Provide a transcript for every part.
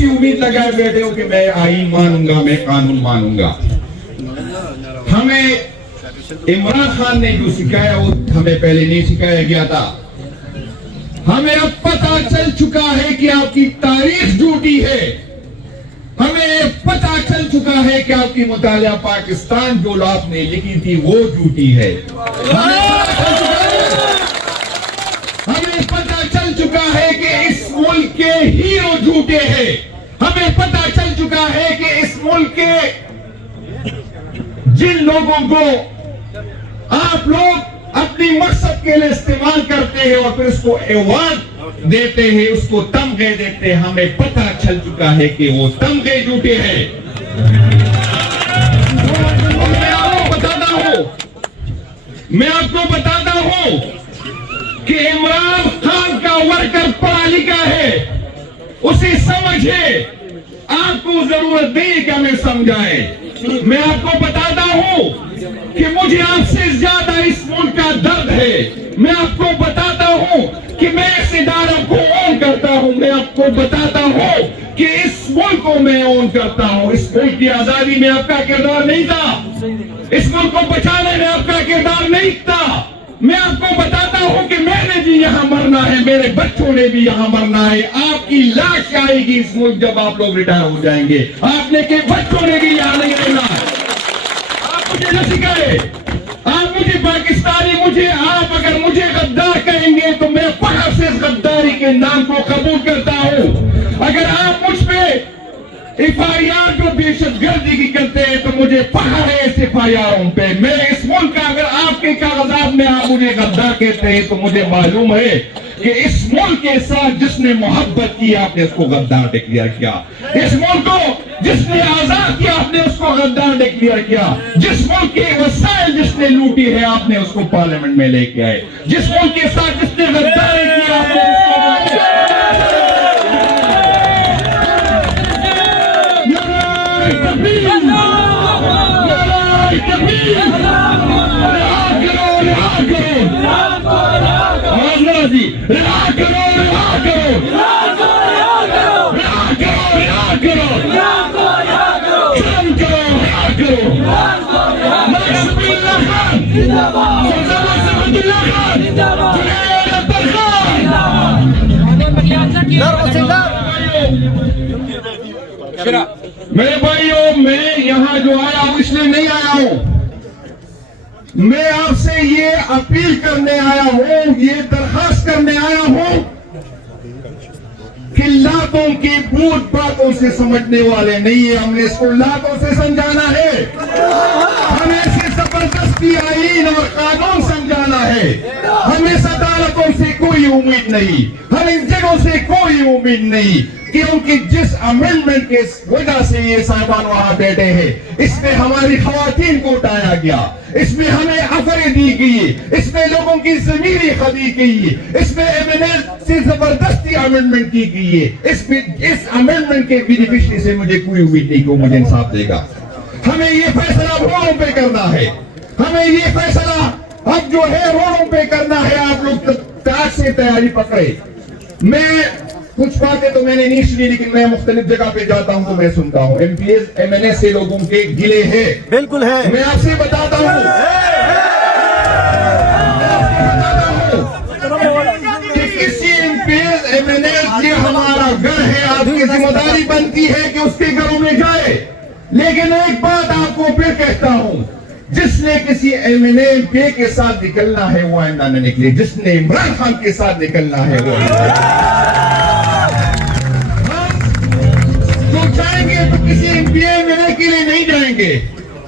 सी उम्मीद लगाए बैठे हो कि मैं आईन मानूंगा, मैं कानून मानूंगा। हमें इमरान खान ने जो सिखाया वो हमें पहले नहीं सिखाया गया था। हमें अब पता चल चुका है कि आपकी तारीख झूठी है। हमें पता चल चुका है कि आपकी मुतालिया पाकिस्तान जो आपने लिखी थी वो झूठी है। हमें पता चल चुका है कि इस मुल्क के हीरो झूठे हैं। हमें पता चल चुका है कि इस मुल्क के जिन लोगों को आप लोग अपनी मकसद के लिए इस्तेमाल करते हैं और फिर उसको अवार्ड देते हैं, उसको तमगे देते हैं, हमें पता चल चुका है कि वो तमगे झूठे हैं। और मैं आपको बताता हूं कि इमरान खान का वर्कर पढ़ा लिखा है, उसे समझ है, आपको जरूरत नहीं कि हमें समझाए। मैं आपको बताता हूं कि मुझे आपसे ज्यादा इस मुल्क का दर्द है। मैं आपको बताता हूं कि मैं इस इदारे को ऑन करता हूं। मैं आपको बताता हूं कि इस मुल्क को मैं ऑन करता हूं। इस मुल्क की आजादी में आपका किरदार नहीं था, इस मुल्क को बचाने में आपका किरदार नहीं था। मैं आपको बताता हूं कि मैंने भी यहां मरना है, मेरे बच्चों ने भी यहां मरना है। आपकी लाश आएगी इस मुल्क जब आप लोग रिटायर हो जाएंगे। आपने के बच्चों ने भी यहां नहीं रहना है। आप मुझे न सिखाए, आप मुझे पाकिस्तानी, मुझे आप अगर मुझे गद्दार कहेंगे तो मैं फख्र से इस गद्दारी के नाम को कबूल करता हूं। अगर आप मुझ पे FIR जो दहशतगर्दी की करते हैं तो मुझे फख्र है इस FIR पे। मैं इस मुल्क का, अगर आपके कागजात में आप मुझे गद्दार कहते हैं तो मुझे मालूम है कि इस मुल्क के साथ जिसने मोहब्बत की आपने उसको गद्दार डिक्लेयर किया। इस मुल्क को जिसने आजाद किया आपने उसको गद्दार डिक्लेयर किया। जिस मुल्क के वसाइल जिसने लूटी है आपने उसको पार्लियामेंट में लेके आए। जिस मुल्क के साथ जिसने गद्दारी की आपने मेरे भाइयों, मैं यहाँ जो आया हूँ इसलिए नहीं आया हूँ। मैं आपसे ये अपील करने आया हूँ, ये दरखास्त करने आया हूँ कि लातों की भूत बातों से समझने वाले नहीं है। हमने इसको लातों से समझाना है, हमें इसे जबरदस्ती आईन और कानून समझाना है। हमें अदालतों से कोई उम्मीद नहीं, हम इन जगहों से कोई उम्मीद नहीं, क्योंकि जिस अमेंडमेंट के वजह से ये साहिबान वहां बैठे हैं, इसमें हमारी खवातीन को उठाया गया, इसमें हमें अफरे दी गई, इसमें लोगों की जमीनी खदी गई, इसमें MNA से जबरदस्ती अमेंडमेंट की गई है। इस अमेंडमेंट के बेनिफिशियरी से मुझे कोई उम्मीद नहीं कि वो मुझे इंसाफ देगा। हमें ये फैसला रोडों पे करना है, हमें ये फैसला अब जो है रोडों पे करना है। आप लोग ताज से तैयारी पकड़े। मैं कुछ बातें तो मैंने नहीं सुनी, लेकिन मैं मुख्तलिफ जगह पे जाता हूं तो मैं सुनता हूं MPs MNA से लोगों के गिले हैं। बिल्कुल है। मैं आपसे बताता हूं कि किसी MPs MNA ये हमारा घर है, आपकी जिम्मेदारी बनती है कि उसके घरों में जाए। लेकिन एक बात आपको फिर कहता हूं, जिसने किसी MNA MP के साथ निकलना है वो आइंदा न निकले, जिसने इमरान खान के साथ निकलना है वो जाएंगे तो किसी MNA के लिए नहीं जाएंगे,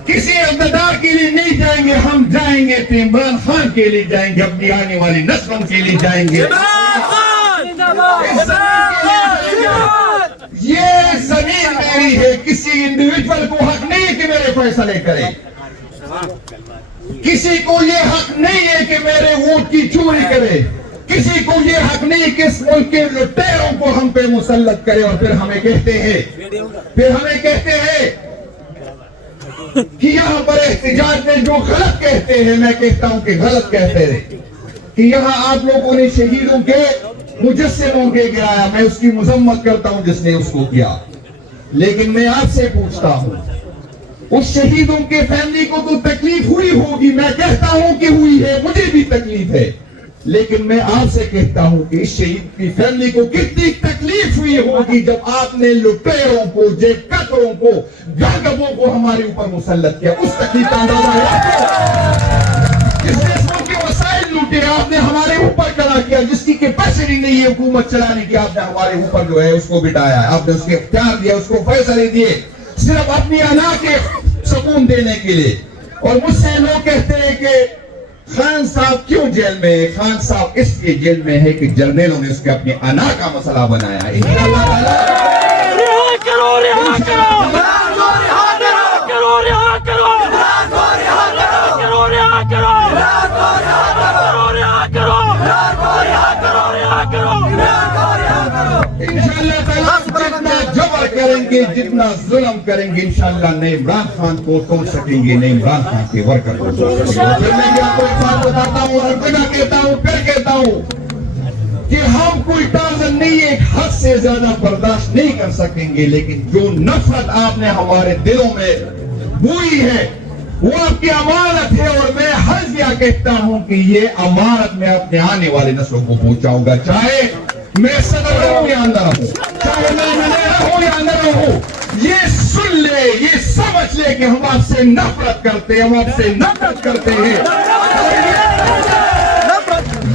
किसी इक़्तिदार के लिए नहीं जाएंगे। हम जाएंगे तो इमरान खान के लिए जाएंगे, अपनी आने वाली नस्लों के लिए जाएंगे। ये जमीन मेरी है, किसी इंडिविजुअल को हक नहीं है कि मेरे फैसले करे। किसी को ये हक नहीं है कि मेरे वोट की चोरी करे। किसी को ये हक नहीं कि इस मुल्क के लुटेरों को हम पे मुसल्लत करे और फिर हमें कहते हैं कि यहाँ पर एहतिजाज में जो गलत कहते हैं, मैं कहता हूं कि गलत कहते रहे। کہ یہاں آپ لوگوں نے شہیدوں کے مجسموں کے گرایا، میں اس کی مذمت کرتا ہوں جس نے اس کو کیا، لیکن میں آپ سے پوچھتا ہوں اس شہیدوں کے فیملی کو تو تکلیف ہوئی ہوگی، میں کہتا ہوں کہ ہوئی ہے، مجھے بھی تکلیف ہے، لیکن میں آپ سے کہتا ہوں کہ اس شہید کی فیملی کو کتنی تکلیف ہوئی ہوگی جب آپ نے لٹیروں کو، جیب کتروں کو، گاگبوں کو ہمارے اوپر مسلط کیا۔ اس تکلیف کا اندازہ ہے آپ کو؟ جس نے اس ملک کے وسائل لوٹے آپ نے ہمارے اوپر کھڑا کیا، جس کی کیپیسٹی نہیں ہے حکومت چلانے کی، آپ نے ہمارے اوپر جو ہے اس کو بٹھایا، آپ نے اس کے اختیار دیا، اس کو فیصلے دیے صرف اپنی انا کے سکون دینے کے لیے۔ اور مجھ سے لوگ کہتے ہیں کہ خان صاحب کیوں جیل میں ہے؟ خان صاحب اس لیے جیل میں ہے کہ جرنیلوں نے اس کے اپنے انا کا مسئلہ بنایا ہے۔ انشاءاللہ تعالی رہا کرو، رہا کرو، رہا کرو، رہا کرو، رہا کرو، رہا کرو، رہا کرو، رہا کرو، رہا کرو، انشاءاللہ تعالی جتنا جبر کریں گے، جتنا ظلم کریں گے، انشاءاللہ نہ عمران خان کو توڑ سکیں گے، نہ عمران خان کے ورکر کو توڑ سکیں گے۔ پھر میں آپ کو ایک بات بتاتا ہوں، ہر جگہ کہتا ہوں، پھر کہتا ہوں کہ ہم کوئی ٹارزن نہیں، ایک حد سے زیادہ برداشت نہیں کر سکیں گے، لیکن جو نفرت آپ نے ہمارے دلوں میں بوئی ہے وہ آپ کی امانت ہے، اور میں حلفیہ کہتا ہوں کہ یہ امانت میں اپنے آنے والے نسلوں کو پہنچاؤں گا، چاہے میں صدر رہوں یا اندر رہوں، چاہے میں منیرہ ہوں یا اندر رہوں۔ یہ سن لے، یہ سمجھ لے کہ ہم آپ سے نفرت کرتے ہیں، ہم آپ سے نفرت کرتے ہیں،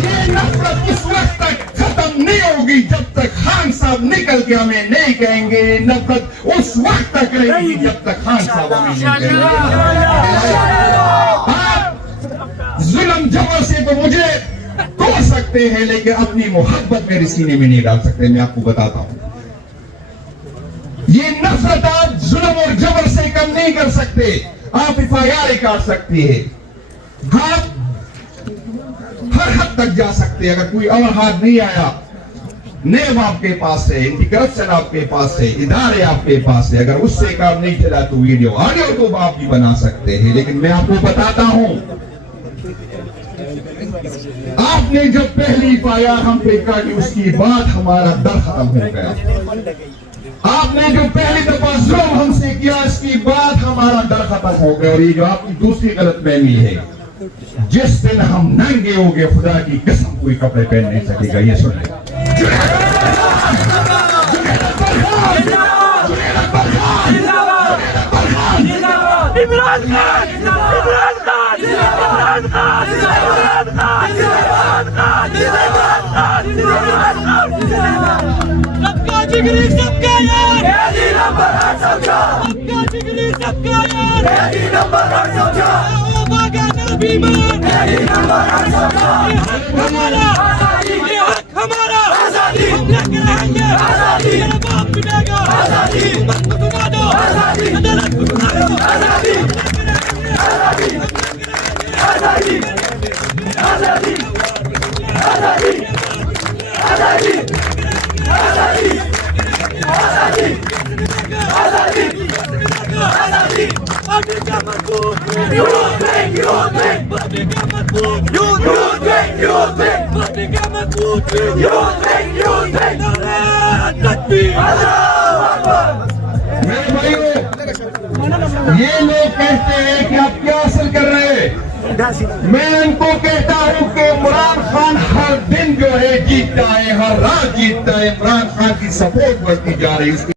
یہ نفرت اس وقت تک ختم نہیں ہوگی جب تک خان صاحب نکل کے ہمیں نہیں کہیں گے، نفرت اس وقت تک رہے گی جب تک خان صاحب ہمیں نہیں کہیں گے۔ آپ ظلم جبر سے تو مجھے توڑ سکتے ہیں، لیکن اپنی محبت میرے سینے میں نہیں ڈال سکتے، میں آپ کو بتاتا ہوں۔ یہ نفرت آپ ظلم اور جبر سے کم نہیں کر سکتے، آپ FIR کاٹ سکتے ہیں، آپ ہر حد تک جا سکتے ہیں، اگر کوئی اور ہاتھ نہیں آیا، نیب آپ کے پاس ہے، اینٹی کرپشن آپ کے پاس ہے، ادارے آپ کے پاس ہے، اگر اس سے کام نہیں چلا تو ویڈیو آڈیو تو آپ بھی بنا سکتے ہیں۔ لیکن میں آپ کو بتاتا ہوں، آپ نے جب پہلی FIR ہم پہ کاٹی اس کی بعد ہمارا در ختم ہو گیا، آپ نے جو پہلی دفعہ ظلم ہم سے کیا اس کی بعد ہمارا در ختم ہو گیا۔ اور یہ جو آپ کی دوسری غلط فہمی ہے، جس دن ہم ننگے ہو گے خدا کی قسم کوئی کپڑے پہن نہیں سکے گا، یہ سن لیں۔ عمران خان، عمران خان، عمران خان، عمران خان، عمران خان، عمران خان، عمران خان، سب کا جگری سب کا یار، ایڈی نمبر 8 سب کا جگری سب کا یار، ایڈی نمبر 8 سب کا باغ نبی مان، ایڈی نمبر 8 سب کا یہ حق ہمارا، آزادی یہ حق ہمارا، آزادی ہم لے کے رہیں گے، آزادی میرا باپ ملے گا، آزادی حکومت کو بنا دو، آزادی عدالت کو بنا دو، آزادی آزادی آزادی آزادی آزادی آزادی آزادی آزادی آزادی آزادی پارٹی کا مضبوط youth bank youth bank party کا مضبوط youth bank youth bank party کا مضبوط یوتھ بینک یوتھ بینک نعرہ تکبیر اللہ اکبر۔ میرے بھائیو، یہ لوگ کہتے ہیں کہ آپ کیا حاصل کر رہے ہیں، میں ان کو کہتا ہوں کہ عمران خان ہر دن جو ہے جیتتا ہے، ہر رات جیتتا ہے، عمران خان کی سپورٹ بڑھتی جا رہی ہے۔